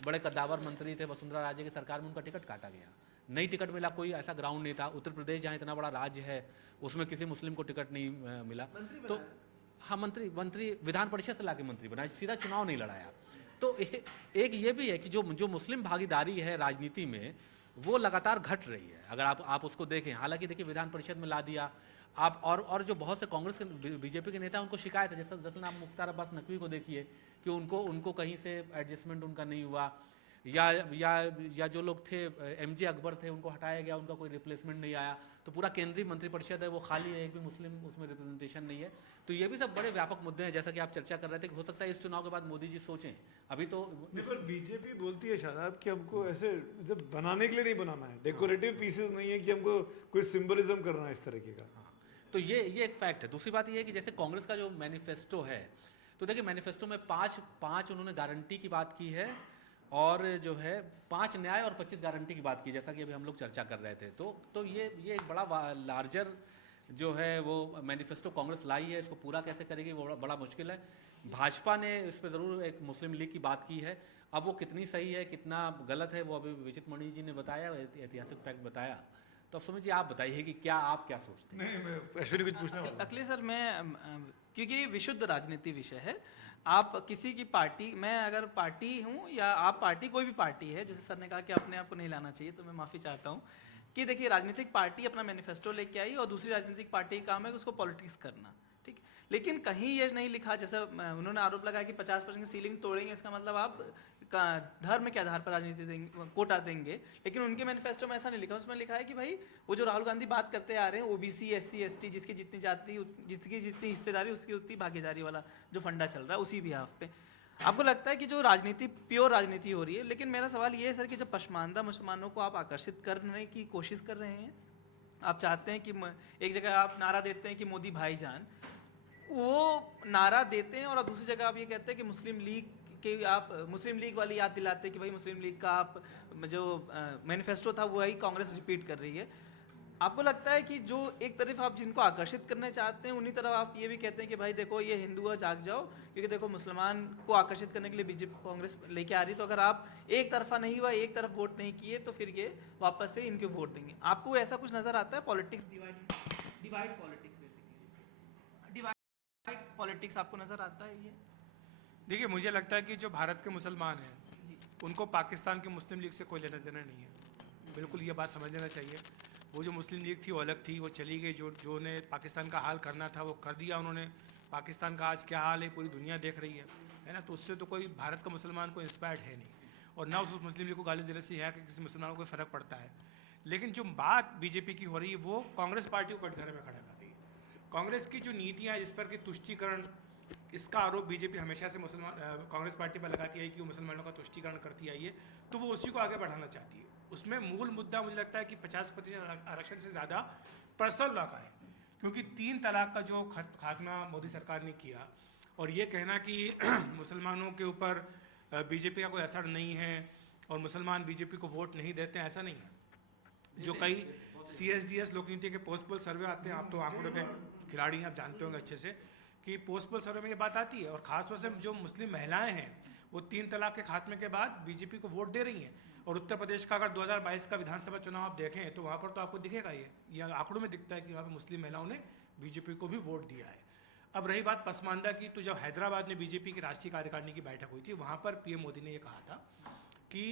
बड़े कद्दावर मंत्री थे, वसुंधरा राजे की सरकार में उनका टिकट काटा गया, नहीं टिकट मिला, कोई ऐसा ग्राउंड नहीं था। उत्तर प्रदेश जहाँ इतना बड़ा राज्य है उसमें किसी मुस्लिम को टिकट नहीं मिला। तो हाँ, मंत्री विधान परिषद से लाके मंत्री बनाए, सीधा चुनाव नहीं लड़ाया। तो एक ये भी है कि जो मुस्लिम भागीदारी है राजनीति में, वो लगातार घट रही है। अगर आप उसको देखें, हालांकि देखिए विधान परिषद में ला दिया आप, और जो बहुत से कांग्रेस के बीजेपी के नेता उनको शिकायत है, जैसे आप मुख्तार अब्बास नकवी को देखिए कि उनको कहीं से एडजस्टमेंट उनका नहीं हुआ। या जो लोग थे एमजे अकबर थे उनको हटाया गया, उनका कोई रिप्लेसमेंट नहीं आया, तो पूरा केंद्रीय मंत्रिपरिषद है वो खाली है, एक भी मुस्लिम उसमें रिप्रेजेंटेशन नहीं है। तो ये भी सब बड़े व्यापक मुद्दे हैं, जैसा कि आप चर्चा कर रहे थे कि हो सकता है इस चुनाव के बाद मोदी जी सोचें। अभी तो नहीं, पर बीजेपी बोलती है शादाब कि हमको ऐसे जब बनाने के लिए नहीं बनाना है, डेकोरेटिव पीसेस नहीं है कि हमको कोई सिंबलिज्म करना है इस तरीके का। तो ये एक फैक्ट है। दूसरी बात ये है कि जैसे कांग्रेस का जो मैनिफेस्टो है, तो देखिए मैनिफेस्टो में पांच उन्होंने गारंटी की बात की है, और जो है 5 न्याय और 25 गारंटी की बात की, जैसा कि अभी हम लोग चर्चा कर रहे थे। तो ये एक बड़ा लार्जर जो है वो मैनिफेस्टो कांग्रेस लाई है, इसको पूरा कैसे करेगी वो बड़ा मुश्किल है। भाजपा ने इस पर ज़रूर एक मुस्लिम लीग की बात की है, अब वो कितनी सही है कितना गलत है वो अभी विचित मणि जी ने बताया, ऐतिहासिक फैक्ट बताया। तो अब सुमित जी आप बताइए कि आप क्या सोचते हैं? नहीं, मैं अश्विनी कुछ पूछना होगा। अखिलेश सर, मैं क्योंकि ये विशुद्ध राजनीति विषय है, आप किसी की पार्टी, मैं अगर पार्टी हूँ या आप पार्टी, कोई भी पार्टी है, जैसे सर ने कहा कि अपने आप को नहीं लाना चाहिए, तो मैं माफ़ी चाहता हूँ कि देखिए राजनीतिक पार्टी अपना मैनिफेस्टो लेके आई और दूसरी राजनीतिक पार्टी का काम है उसको पॉलिटिक्स करना, ठीक। लेकिन कहीं ये नहीं लिखा, जैसे उन्होंने आरोप लगाया कि 50% की सीलिंग तोड़ेंगे, इसका मतलब आप धर्म के आधार पर राजनीति देंगे, कोटा देंगे, लेकिन उनके मैनिफेस्टो में ऐसा नहीं लिखा। उसमें लिखा है कि भाई वो जो राहुल गांधी बात करते आ रहे हैं, ओबीसी SC ST जिसकी जितनी जाति, जिसकी जितनी हिस्सेदारी उसकी उतनी भागीदारी वाला जो फंडा चल रहा है, उसी बिहाफ पे आपको लगता है कि जो राजनीति प्योर राजनीति हो रही है। लेकिन मेरा सवाल ये है सर कि जब पसमानदा मुसलमानों को आप आकर्षित करने की कोशिश कर रहे हैं, आप चाहते हैं कि एक जगह आप नारा देते हैं कि मोदी भाईजान, वो नारा देते हैं, और दूसरी जगह आप ये कहते हैं कि मुस्लिम लीग के, आप मुस्लिम लीग वाली याद दिलाते हैं कि भाई मुस्लिम लीग का आप जो मैनिफेस्टो था वही कांग्रेस रिपीट कर रही है। आपको लगता है कि जो एक तरफ आप जिनको आकर्षित करने चाहते हैं, उन्हीं तरफ आप ये भी कहते हैं कि भाई देखो ये हिंदू है, जाग जाओ, क्योंकि देखो मुसलमान को आकर्षित करने के लिए बीजेपी कांग्रेस लेके आ रही, तो अगर आप एक तरफा नहीं हुआ, एक तरफ वोट नहीं किए, तो फिर ये वापस से इनके वोट देंगे। आपको ऐसा कुछ नजर आता है? Politics divide politics, basically divide politics आपको नजर आता है ये? देखिए, मुझे लगता है कि जो भारत के मुसलमान हैं उनको पाकिस्तान की मुस्लिम लीग से कोई लेना देना नहीं है। बिल्कुल ये बात समझ लेना चाहिए। वो जो मुस्लिम लीग थी वो अलग थी, वो चली गई। जो ने पाकिस्तान का हाल करना था वो कर दिया उन्होंने। पाकिस्तान का आज क्या हाल है पूरी दुनिया देख रही है ना। तो उससे तो कोई भारत का मुसलमान को इंस्पायर्ड है नहीं, और ना उस मुस्लिम लीग को गाली देने से है कि किसी मुसलमान को कोई फ़र्क पड़ता है। लेकिन जो बात बीजेपी की हो रही है वो कांग्रेस पार्टी को कटघरे में खड़ा कर रही है। कांग्रेस की जो नीतियाँ जिस पर कि तुष्टीकरण, इसका आरोप बीजेपी हमेशा से कांग्रेस पार्टी पर लगाती है कि वो मुसलमानों का तुष्टीकरण करती आई है, तो वो उसी को आगे बढ़ाना चाहती है। उसमें मूल मुद्दा मुझे लगता है कि 50% आरक्षण से ज़्यादा पर्सनल लॉ का है, क्योंकि 3 तलाक का जो खात्मा मोदी सरकार ने किया, और ये कहना कि मुसलमानों के ऊपर बीजेपी का कोई असर नहीं है और मुसलमान बीजेपी को वोट नहीं देते हैं, ऐसा नहीं है। जो कई CSDS लोकनीति के पोस्टपोल सर्वे आते हैं, आप तो आंकड़ों के खिलाड़ी हैं, आप जानते होंगे अच्छे से कि पोस्टपोल सर्वे में ये बात आती है। और ख़ासतौर से जो मुस्लिम महिलाएं हैं वो 3 तलाक के खात्मे के बाद बीजेपी को वोट दे रही हैं। और उत्तर प्रदेश का अगर 2022 का विधानसभा चुनाव आप देखें तो वहाँ पर तो आपको दिखेगा ये आंकड़ों में दिखता है कि वहाँ पर मुस्लिम महिलाओं ने बीजेपी को भी वोट दिया है। अब रही बात पसमानदा की, तो जब हैदराबाद में बीजेपी की राष्ट्रीय कार्यकारिणी की बैठक हुई थी, वहाँ पर PM मोदी ने ये कहा था कि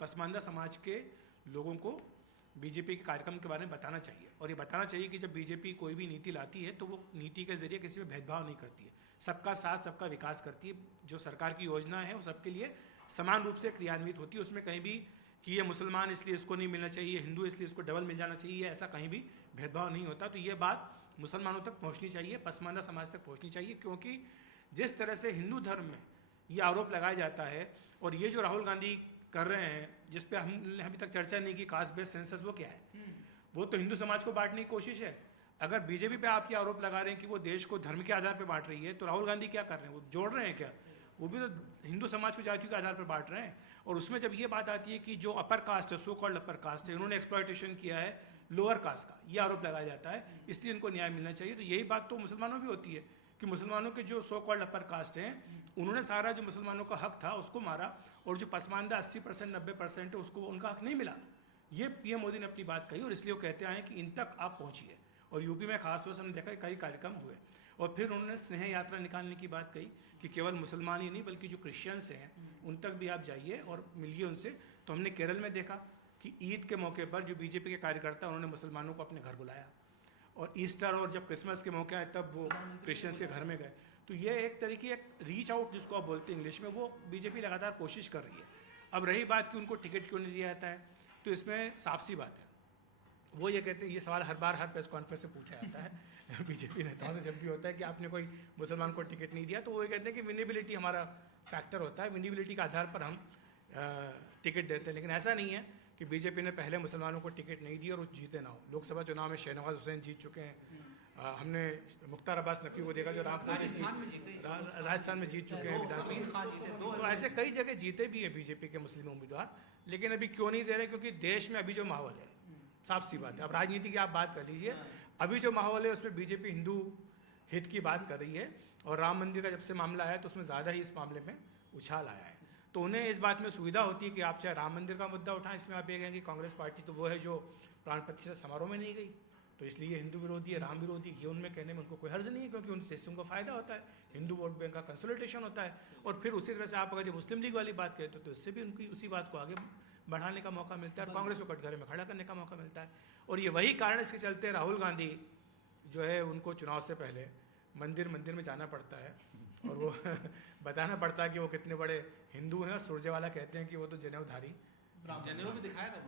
पसमानदा समाज के लोगों को बीजेपी के कार्यक्रम के बारे में बताना चाहिए, और ये बताना चाहिए कि जब बीजेपी कोई भी नीति लाती है तो वो नीति के जरिए किसी में भेदभाव नहीं करती है, सबका साथ सबका विकास करती है। जो सरकार की योजना है वो सबके लिए समान रूप से क्रियान्वित होती है। उसमें कहीं भी कि ये मुसलमान इसलिए इसको नहीं मिलना चाहिए, हिंदू इसलिए इसको डबल मिल जाना चाहिए, ऐसा कहीं भी भेदभाव नहीं होता। तो ये बात मुसलमानों तक पहुँचनी चाहिए, पसमानदा समाज तक पहुँचनी चाहिए, क्योंकि जिस तरह से हिंदू धर्म में ये आरोप लगाया जाता है, और ये जो राहुल गांधी कर रहे हैं जिस पे हमने अभी तक चर्चा नहीं की, कास्ट बेस्ड सेंसस, वो क्या है? वो तो हिंदू समाज को बांटने की कोशिश है। अगर बीजेपी पे आप ये आरोप लगा रहे हैं कि वो देश को धर्म के आधार पर बांट रही है, तो राहुल गांधी क्या कर रहे हैं? वो जोड़ रहे हैं क्या? वो भी तो हिंदू समाज को जातियों के आधार पर बांट रहे हैं। और उसमें जब ये बात आती है कि जो अपर कास्ट है, सो कॉल्ड अपर कास्ट है, उन्होंने एक्सप्लॉयटेशन किया है लोअर कास्ट का, ये आरोप लगाया जाता है, इसलिए इनको न्याय मिलना चाहिए। तो यही बात तो मुसलमानों भी होती है कि मुसलमानों के जो सो कॉल्ड अपर कास्ट हैं, उन्होंने सारा जो मुसलमानों का हक था उसको मारा, और जो पसमानदा 80% 90% है उसको उनका हक नहीं मिला। ये PM मोदी ने अपनी बात कही, और इसलिए वो कहते आए कि इन तक आप पहुँचिए। और यूपी में खासतौर से हमने देखा कई कार्यक्रम हुए, और फिर उन्होंने स्नेह यात्रा निकालने की बात कही कि केवल मुसलमान ही नहीं बल्कि जो क्रिश्चियंस हैं उन तक भी आप जाइए और मिलिए उनसे। तो हमने केरल में देखा कि ईद के मौके पर जो बीजेपी के कार्यकर्ता उन्होंने मुसलमानों को अपने घर बुलाया, और ईस्टर और जब क्रिसमस के मौके आए तब वो क्रिश्चियंस के घर में गए। तो ये एक तरीके एक रीच आउट जिसको आप बोलते हैं इंग्लिश में, वो बीजेपी लगातार कोशिश कर रही है। अब रही बात कि उनको टिकट क्यों नहीं दिया जाता है, तो इसमें साफ सी बात है, वो ये कहते हैं, ये सवाल हर बार हर प्रेस कॉन्फ्रेंस में पूछा जाता है बीजेपी नेताओं से जब भी होता है कि आपने कोई मुसलमान को टिकट नहीं दिया, तो वो ये कहते हैं कि विनेबिलिटी हमारा फैक्टर होता है, विनेबिलिटी के आधार पर हम टिकट देते हैं। लेकिन ऐसा नहीं है कि बीजेपी ने पहले मुसलमानों को टिकट नहीं दिया और वो जीते ना हो। लोकसभा चुनाव में शहनवाज हुसैन जीत चुके हैं, हमने मुख्तार अब्बास नकवी को देखा जो राजस्थान में जीत चुके हैं विधानसभा, तो ऐसे कई जगह जीते भी हैं बीजेपी के मुस्लिम उम्मीदवार, लेकिन अभी क्यों नहीं दे रहे? क्योंकि देश में अभी जो माहौल है, साफ सी बात है, अब राजनीति की आप बात कर लीजिए, अभी जो माहौल है उसमें बीजेपी हिंदू हित की बात कर रही है, और राम मंदिर का जब से मामला आया तो उसमें ज़्यादा ही इस मामले में उछाल आया है। तो उन्हें इस बात में सुविधा होती है कि आप चाहे राम मंदिर का मुद्दा उठाएं, इसमें आप ये कहें कि कांग्रेस पार्टी तो वो है जो प्राण प्रतिष्ठा समारोह में नहीं गई, तो इसलिए हिंदू विरोधी है, राम विरोधी, ये उनमें कहने में उनको कोई हर्ज नहीं है, क्योंकि उनसे उनको फायदा होता है, हिंदू वोट बैंक का कंसोलिडेशन होता है। और फिर उसी तरह से आप अगर जो मुस्लिम लीग वाली बात कहते हो तो इससे भी उनकी उसी बात को आगे बढ़ाने का मौका मिलता है और कांग्रेस को कटघरे में खड़ा करने का मौका मिलता है। और ये वही कारण इसके चलते राहुल गांधी जो है उनको चुनाव से पहले मंदिर में जाना पड़ता है और वो बताना पड़ता है कि वो कितने बड़े हिंदू हैं। और सुरजेवाला कहते हैं कि वो तो जनेऊधारी, जनेऊ भी दिखाया था,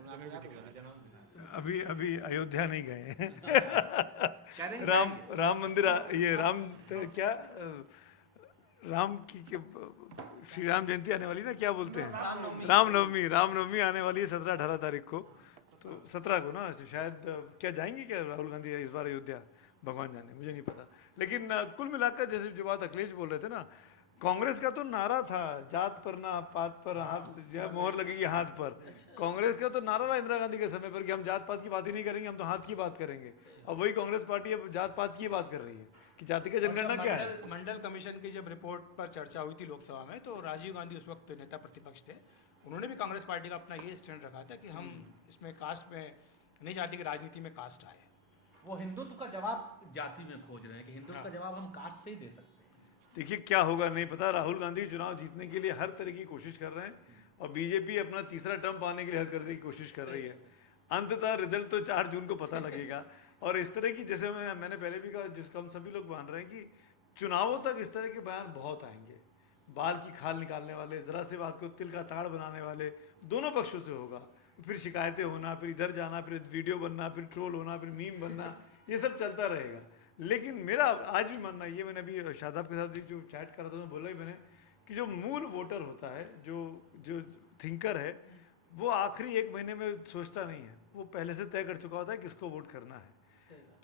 अभी अयोध्या नहीं गए हैं राम मंदिर, ये क्या राम की श्री राम जयंती आने वाली ना, क्या बोलते हैं, रामनवमी आने वाली है 17-18 तारीख को, तो 17 को ना शायद। क्या जाएंगे क्या राहुल गांधी इस बार अयोध्या? भगवान जाने, मुझे नहीं पता। लेकिन कुल मिलाकर जैसे जो बात अखिलेश बोल रहे थे ना, कांग्रेस का तो नारा था जात पर ना पात पर हाथ, मोहर लगेगी हाथ पर। कांग्रेस का तो नारा था इंदिरा गांधी के समय पर कि हम जात पात की बात ही नहीं करेंगे, हम तो हाथ की बात करेंगे। अब वही कांग्रेस पार्टी अब जात पात की बात कर रही है कि जाति का जनगणना क्या है। मंडल कमीशन की जब रिपोर्ट पर चर्चा हुई थी लोकसभा में, तो राजीव गांधी उस वक्त नेता प्रतिपक्ष थे, उन्होंने भी कांग्रेस पार्टी का अपना ये स्टैंड रखा था कि हम इसमें कास्ट में नहीं चाहते कि राजनीति में कास्ट आए। वो हिंदुत्व का जवाब जाति में खोज रहे हैं कि हिंदुत्व का जवाब हम कास्ट से ही दे सकते हैं। देखिए क्या होगा नहीं पता। राहुल गांधी चुनाव जीतने के लिए हर तरह की कोशिश कर रहे हैं और बीजेपी अपना तीसरा टर्म पाने के लिए हर करने की कोशिश कर रही है। अंततः रिजल्ट तो 4 जून को पता लगेगा। और इस तरह की, जैसे मैंने पहले भी कहा, जिसको हम सभी लोग मान रहे हैं कि चुनावों तक इस तरह के बयान बहुत आएंगे, बाल की खाल निकालने वाले, जरा से बात को तिल का ताड़ बनाने वाले, दोनों पक्षों से होगा। फिर शिकायतें होना, फिर इधर जाना, फिर वीडियो बनना, फिर ट्रोल होना, फिर मीम बनना, ये सब चलता रहेगा। लेकिन मेरा आज भी मानना ये, मैंने अभी शादाब के साथ जो चैट करा था उसमें बोला ही मैंने कि जो मूल वोटर होता है, जो थिंकर है, वो आखिरी 1 महीने में सोचता नहीं है, वो पहले से तय कर चुका होता है किसको वोट करना है।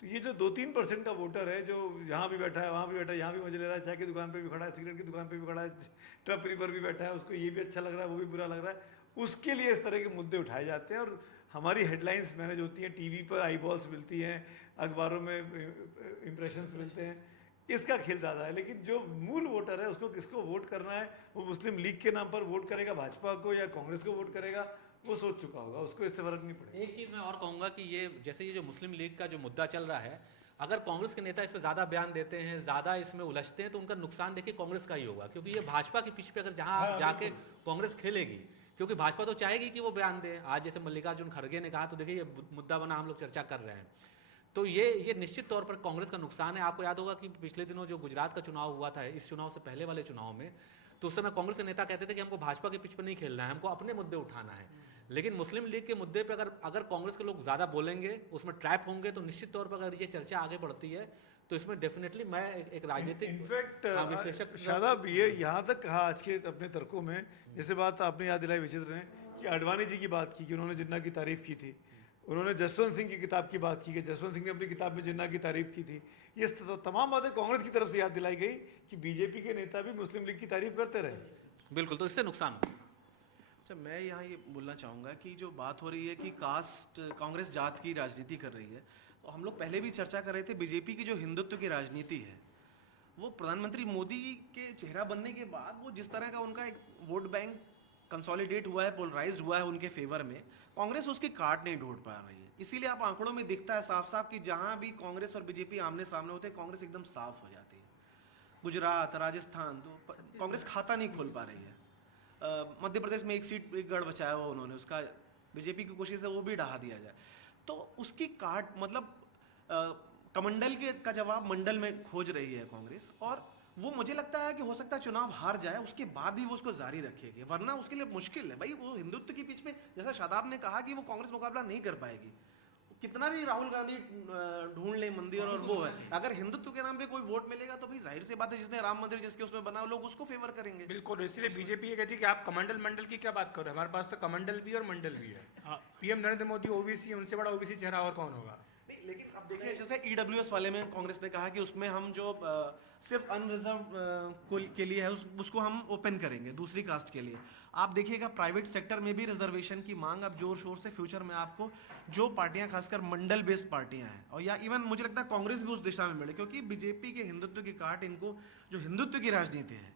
तो ये जो 2-3% का वोटर है, जो यहाँ भी बैठा है, वहाँ भी बैठा है, यहाँ भी मजे ले रहा है, चाय की दुकान पे भी खड़ा है, सिगरेट की दुकान पे भी खड़ा है, ट्रपरी पर भी बैठा है, उसको ये भी अच्छा लग रहा है, वो भी बुरा लग रहा है, उसके लिए इस तरह के मुद्दे उठाए जाते हैं। और हमारी हेडलाइंस मैनेज होती हैं, टीवी पर आई बॉल्स मिलती हैं, अखबारों में इम्प्रेशंस मिलते हैं, इसका खेल ज़्यादा है। लेकिन जो मूल वोटर है, उसको किसको वोट करना है, वो मुस्लिम लीग के नाम पर वोट करेगा भाजपा को या कांग्रेस को वोट करेगा, वो सोच चुका होगा, उसको इससे फर्क नहीं पड़ेगा। एक चीज़ मैं और कहूँगा कि ये जैसे ये जो मुस्लिम लीग का जो मुद्दा चल रहा है, अगर कांग्रेस के नेता इस पर ज़्यादा बयान देते हैं, ज़्यादा इसमें उलझते हैं, तो उनका नुकसान देखिए कांग्रेस का ही होगा। क्योंकि ये भाजपा की पिच पे अगर जहाँ जाके कांग्रेस खेलेगी, क्योंकि भाजपा तो चाहेगी कि वो बयान दे। आज जैसे मल्लिकार्जुन खड़गे ने कहा, तो देखिए ये मुद्दा बना, हम लोग चर्चा कर रहे हैं, तो ये निश्चित तौर पर कांग्रेस का नुकसान है। आपको याद होगा कि पिछले दिनों जो गुजरात का चुनाव हुआ था, इस चुनाव से पहले वाले चुनाव में, तो उस समय कांग्रेस के नेता कहते थे कि हमको भाजपा के पिच पर नहीं खेलना है, हमको अपने मुद्दे उठाना है। लेकिन मुस्लिम लीग के मुद्दे पे अगर कांग्रेस के लोग ज़्यादा बोलेंगे, उसमें ट्रैप होंगे, तो निश्चित तौर पर अगर ये चर्चा आगे बढ़ती है, तो इसमें डेफिनेटली मैं एक राजनीतिक इनफैक्ट शादाब ये यहाँ तक कहा आज के अपने तर्कों में, जैसे बात आपने याद दिलाई विचित्र ने कि आडवाणी जी की बात की कि उन्होंने जिन्ना की तारीफ की थी, उन्होंने जसवंत सिंह की किताब की बात की कि जसवंत सिंह ने अपनी किताब में जिन्ना की तारीफ की थी। ये तमाम बातें कांग्रेस की तरफ से याद दिलाई गई कि बीजेपी के नेता भी मुस्लिम लीग की तारीफ करते रहे। बिल्कुल, तो इससे नुकसान। अच्छा, मैं यहाँ ये बोलना चाहूँगा कि जो बात हो रही है कि कास्ट, कांग्रेस जात की राजनीति कर रही है, तो हम लोग पहले भी चर्चा कर रहे थे, बीजेपी की जो हिंदुत्व की राजनीति है, वो प्रधानमंत्री मोदी के चेहरा बनने के बाद वो जिस तरह का उनका एक वोट बैंक कंसोलिडेट हुआ है, पोलराइज्ड हुआ है उनके फेवर में, कांग्रेस उसकी काट नहीं ढूंढ पा रही है। इसीलिए आप आंकड़ों में दिखता है साफ साफ कि जहां भी कांग्रेस और बीजेपी आमने सामने होते हैं, कांग्रेस एकदम साफ हो जाती है। गुजरात, राजस्थान, तो कांग्रेस खाता नहीं खोल पा रही है। मध्य प्रदेश में एक सीट, एक गढ़ बचाया हुआ उन्होंने, उसका बीजेपी की कोशिश है वो भी ढहा दिया जाए, तो उसकी काट मतलब कमंडल का जवाब मंडल में खोज रही है कांग्रेस। और वो मुझे लगता है कि हो सकता है चुनाव हार जाए, उसके बाद भी वो उसको जारी रखेगी, वरना उसके लिए मुश्किल है भाई। वो हिंदुत्व की बीच में, जैसा शादाब ने कहा कि वो कांग्रेस मुकाबला नहीं कर पाएगी, कितना भी राहुल गांधी ढूंढ ले मंदिर और वो है, अगर हिंदुत्व के नाम पे कोई वोट मिलेगा तो भाई जाहिर सी बात है, जिसने राम मंदिर जिसके उसमें बना, लोग उसको फेवर करेंगे। बिल्कुल, इसलिए बीजेपी ये कहती है कि आप कमंडल मंडल की क्या बात कर रहे हो, हमारे पास तो कमंडल भी और मंडल भी है। पीएम नरेंद्र मोदी ओबीसी, उनसे बड़ा ओबीसी चेहरा और कौन होगा। नहीं, लेकिन अब देखिए जैसे ईडब्ल्यूएस वाले में कांग्रेस ने कहा कि उसमें हम जो सिर्फ अनरिजर्व के लिए है उसको हम ओपन करेंगे दूसरी कास्ट के लिए। आप देखिएगा प्राइवेट सेक्टर में भी रिजर्वेशन की मांग अब जोर शोर से फ्यूचर में आपको जो पार्टियां खासकर मंडल बेस्ड पार्टियां हैं, और या इवन मुझे लगता है कांग्रेस भी उस दिशा में मिले, क्योंकि बीजेपी के हिंदुत्व की काट इनको जो हिंदुत्व की राजनीति है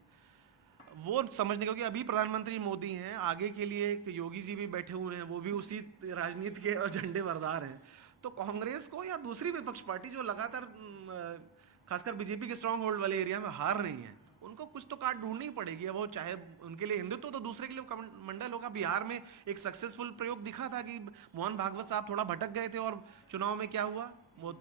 वो समझने, क्योंकि अभी प्रधानमंत्री मोदी हैं, आगे के लिए योगी जी भी बैठे हुए हैं, वो भी उसी राजनीति के और झंडे बरदार हैं। तो कांग्रेस को या दूसरी विपक्ष पार्टी जो लगातार खासकर बीजेपी के स्ट्रांग होल्ड वाले एरिया में हार रही है, उनको कुछ तो काट ढूंढनी पड़ेगी। वो चाहे उनके लिए हिंदुत्व तो दूसरे के लिए मंडल होगा। बिहार में एक सक्सेसफुल प्रयोग दिखा था कि मोहन भागवत साहब थोड़ा भटक गए थे और चुनाव में क्या हुआ, वो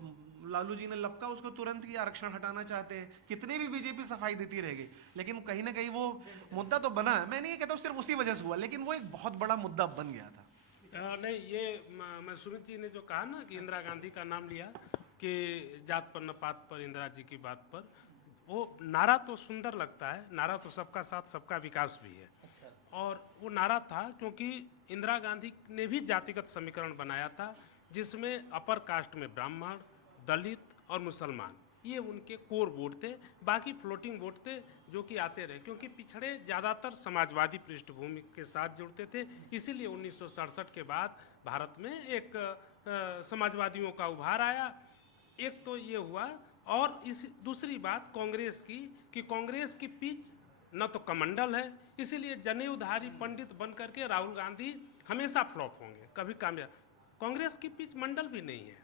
लालू जी ने लपका उसको तुरंत ही, आरक्षण हटाना चाहते हैं। कितने भी बीजेपी सफाई देती रहेगी, लेकिन कहीं ना कहीं वो मुद्दा तो बना है। मैं नहीं कहता हूँ सिर्फ उसी वजह से हुआ, लेकिन वो एक बहुत बड़ा मुद्दा बन गया था। नहीं, ये मैं सुमित जी ने जो कहा ना कि इंदिरा गांधी का नाम लिया कि जात पर न पात पर, इंदिरा जी की बात पर, वो नारा तो सुंदर लगता है, नारा तो सबका साथ सबका विकास भी है। और वो नारा था क्योंकि इंदिरा गांधी ने भी जातिगत समीकरण बनाया था, जिसमें अपर कास्ट में ब्राह्मण, दलित और मुसलमान, ये उनके कोर वोट थे। बाकी फ्लोटिंग वोट थे जो कि आते रहे, क्योंकि पिछड़े ज़्यादातर समाजवादी पृष्ठभूमि के साथ जुड़ते थे। इसीलिए 1967 के बाद भारत में एक समाजवादियों का उभार आया। एक तो ये हुआ, और इस दूसरी बात कांग्रेस की कि कांग्रेस की पिच न तो कमंडल है, इसीलिए जनेऊधारी पंडित बन करके राहुल गांधी हमेशा फ्लॉप होंगे, कभी कामयाब। कांग्रेस की पिच मंडल भी नहीं है,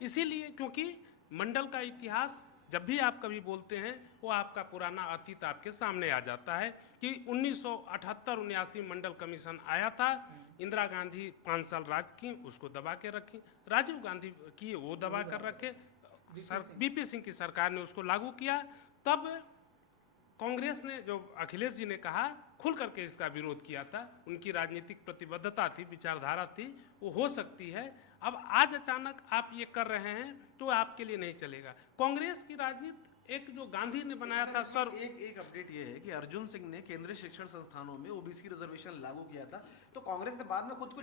इसीलिए क्योंकि मंडल का इतिहास जब भी आप कभी बोलते हैं वो आपका पुराना अतीत आपके सामने आ जाता है कि 1978-79 मंडल कमीशन आया था। इंदिरा गांधी 5 साल राज की, उसको दबा के रखी। राजीव गांधी की, वो दबा कर रखे। बीपी सिंह की सरकार ने उसको लागू किया। तब कांग्रेस ने, जो अखिलेश जी ने कहा, खुल करके इसका विरोध किया था। उनकी राजनीतिक प्रतिबद्धता थी, विचारधारा थी, वो हो सकती है। अब आज अचानक आप ये कर रहे हैं तो आपके लिए नहीं चलेगा। कांग्रेस की राजनीति एक जो गांधी ने बनाया था सर। एक अपडेट ये है कि अर्जुन सिंह ने केंद्रीय शिक्षण संस्थानों में ओबीसी रिजर्वेशन लागू किया था, तो कांग्रेस ने बाद में खुद को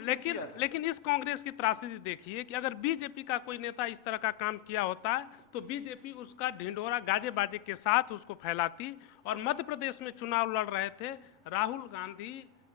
लेकिन इस कांग्रेस की त्रासदी देखिए कि अगर बीजेपी का कोई नेता इस तरह का काम किया होता तो बीजेपी उसका ढिंढोरा गाजे बाजे के साथ उसको फैलाती। और मध्य प्रदेश में चुनाव लड़ रहे थे राहुल गांधी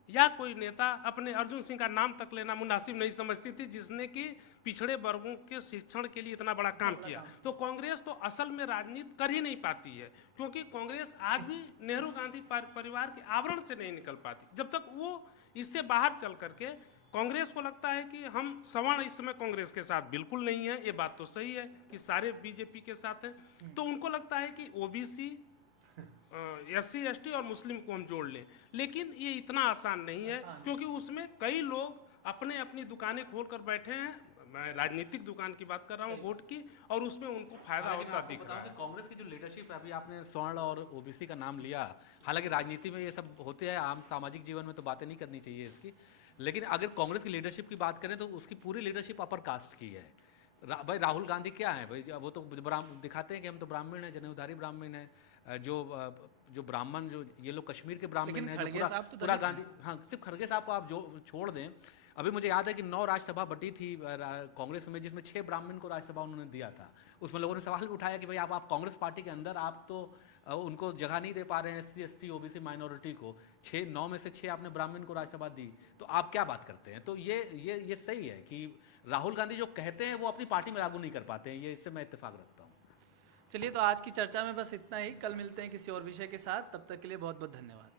या कोई नेता, अपने अर्जुन सिंह का नाम तक लेना मुनासिब नहीं समझती थी, जिसने कि पिछड़े वर्गों के शिक्षण के लिए इतना बड़ा काम किया। तो कांग्रेस तो असल में राजनीति कर ही नहीं पाती है, क्योंकि कांग्रेस आज भी नेहरू गांधी परिवार के आवरण से नहीं निकल पाती। जब तक वो इससे बाहर चल करके, कांग्रेस को लगता है कि हम सवर्ण इस समय कांग्रेस के साथ बिल्कुल नहीं है, ये बात तो सही है कि सारे बीजेपी के साथ हैं, तो उनको लगता है कि ओबीसी, SC ST और मुस्लिम को हम जोड़ लें। लेकिन ये इतना आसान नहीं है, क्योंकि उसमें कई लोग अपने अपनी दुकानें खोल कर बैठे हैं। मैं राजनीतिक दुकान की बात कर रहा हूँ, वोट की, और उसमें उनको फायदा होता दिख रहा है। कांग्रेस की जो लीडरशिप है, अभी आपने स्वर्ण और ओबीसी का नाम लिया, हालांकि राजनीति में ये सब होते हैं, आम सामाजिक जीवन में तो बातें नहीं करनी चाहिए इसकी, लेकिन अगर कांग्रेस की लीडरशिप की बात करें तो उसकी पूरी लीडरशिप अपर कास्ट की है। भाई राहुल गांधी क्या है भाई, वो तो दिखाते हैं कि हम तो ब्राह्मण हैं, जनेऊधारी ब्राह्मण हैं, जो ब्राह्मण, जो ये लोग कश्मीर के ब्राह्मण हैं, जो पूरा गांधी, हाँ सिर्फ खड़गे साहब को आप जो छोड़ दें। अभी मुझे याद है कि 9 राज्यसभा बटी थी कांग्रेस में, जिसमें 6 ब्राह्मण को राज्यसभा उन्होंने दिया था। उसमें लोगों ने सवाल भी उठाया कि भाई आप कांग्रेस पार्टी के अंदर आप तो उनको जगह नहीं दे पा रहे हैं, SC ST OBC माइनॉरिटी को। 9 में से 6 आपने ब्राह्मण को राज्यसभा दी, तो आप क्या बात करते हैं। तो ये सही है कि राहुल गांधी जो कहते हैं वो अपनी पार्टी में लागू नहीं कर पाते हैं, ये इससे मैं इत्तेफाक रखता हूँ। चलिए, तो आज की चर्चा में बस इतना ही। कल मिलते हैं किसी और विषय के साथ, तब तक के लिए बहुत बहुत धन्यवाद।